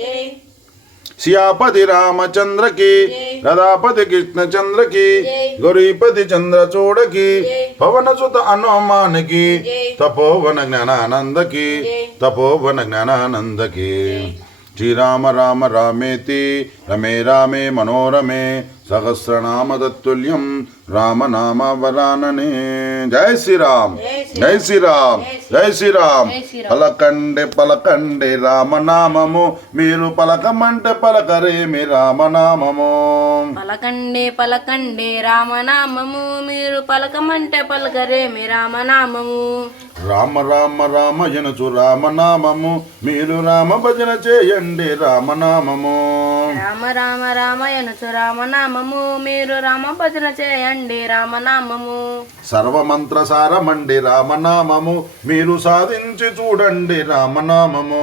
జై సియాపతి రామచంద్రకి జై. రథాపతి కృష్ణచంద్రకి జై. గౌరీపతి చంద్రచూడకి జై. పవనసుత హనుమానికి జై. తపోవన జ్ఞానానందకి జై. తపోవన జ్ఞానానందకి శ్రీరామ రామ రామేతి రమే రామే మనోరమే సహస్రనామ తత్తుల్యం రామనామ వరాననే జై శ్రీరామ్ జై శ్రీరామ్. జై శ్రీరామ్. పలకండే పలకండే రామనామము మీరు పలకమంటే పలకరేమి రామనామము పలకండి పలకండి రామనామము మీరు పలకమంటే పలకరే మీ రామనామము రామ రామ రామ ఎనుచు రామనామము. మీరు రామ భజన చేయండి రామనామము. రామ రామ రామ ఎనుచు రామనామము. మీరు రామ భజన చేయండి రామనామము. సర్వమంత్ర సారమండి రామనామము. మీరు సాధించి చూడండి రామనామము.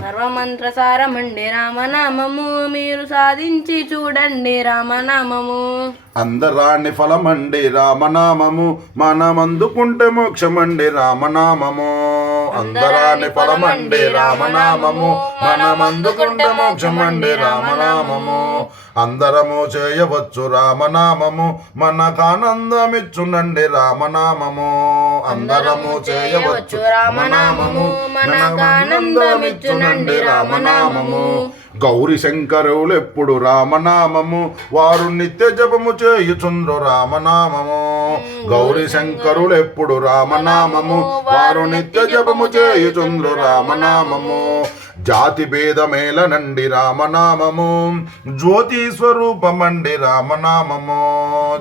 సర్వమంత్ర సారమండి రామనామము. మీరు సాధించి చూడండి రామనామము. అందరాన్ని ఫలమండి రామనామము. మనమందుకుంటే మోక్షమండి రామనామము. అందరాన్ని ఫలమండి రామనామము. మనమందుకుంటే మోక్షమండి రామనామము. అందరము చేయవచ్చు రామనామము. మనకానందమిచ్చునండి రామనామము. అందరము చేయవచ్చు రామనామము. మనకానందమిచ్చునండి రామనామము. గౌరి శంకరులు ఎప్పుడు రామనామము. వారు నిత్య జపము చేయుచుండ్రు రామనామము. గౌరి శంకరులు ఎప్పుడు రామనామము వారు నిత్య జపము చేయుచుండ్రు రామనామము. జాతి భేదమేలనండి రామనామము. జ్యోతి స్వరూపమండి రామనామము.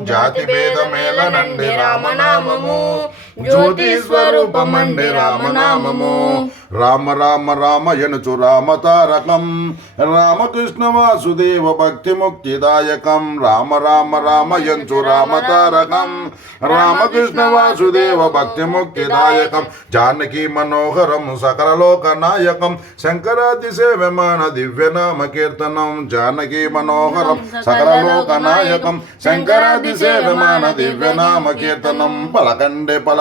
జాతి భేదమేలనండి రామనామము. జ్యోతి స్వరూపమండి రామనామము. రామ రామ రామ ఎనుచు రామ తారకం. రామకృష్ణ వాసుదేవ భక్తి ముక్తిదాయకం. రామ రామ రామ ఎంచు రామ తారకం. రామకృష్ణ వాసుదేవ భక్తి ముక్తిదాయకం. జానకి మనోహరం సకల లోక నాయకం. శంకరాది సేవమాన దివ్య నామ కీర్తనం. జానకి మనోహరం సకల లోక నాయకం. శంకరాది సేవమాన దివ్య నామ కీర్తనం. పలకండే పల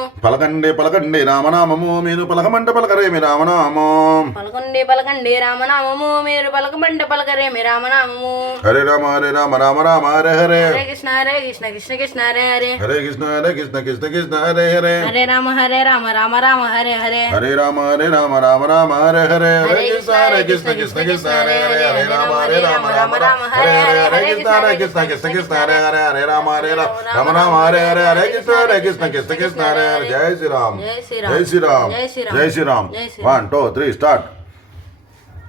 పలకండి పలకండి రామనామము మీరు పలకమంటే పలకరేమి రామనామము పలకండి పలకండి రామనామము మీరు పలకమంటే పలకరే మీ రామనామము హరే రామ హరే రామ రామ రామ హరే హరే హరే కృష్ణ హరే కృష్ణ కృష్ణ కృష్ణ హరే హరే హరే కృష్ణ హరే కృష్ణ కృష్ణ కృష్ణ హరే హరే హరే రామ హరే రామ రామ రామ హరే హరే హరే రామ హరే రామ రామ రామ హరే హరే హరే కృష్ణ హరే కృష్ణ కృష్ణ కృష్ణ హరే హరే హరే రామ హరే రామ రామ రామ హరే హరే హరే కృష్ణ హరే కృష్ణ కృష్ణ కృష్ణ హరే హరే హరే రామ హరే రామ రామ రామ హరే హరే హరే కృష్ణ హరే కృష్ణ కృష్ణ కృష్ణ హరే హరే జై శ్రీరామ్ జై శ్రీరామ్ జై శ్రీరామ్ జై శ్రీరామ్ జై శ్రీరామ్ జై Sriram one two three start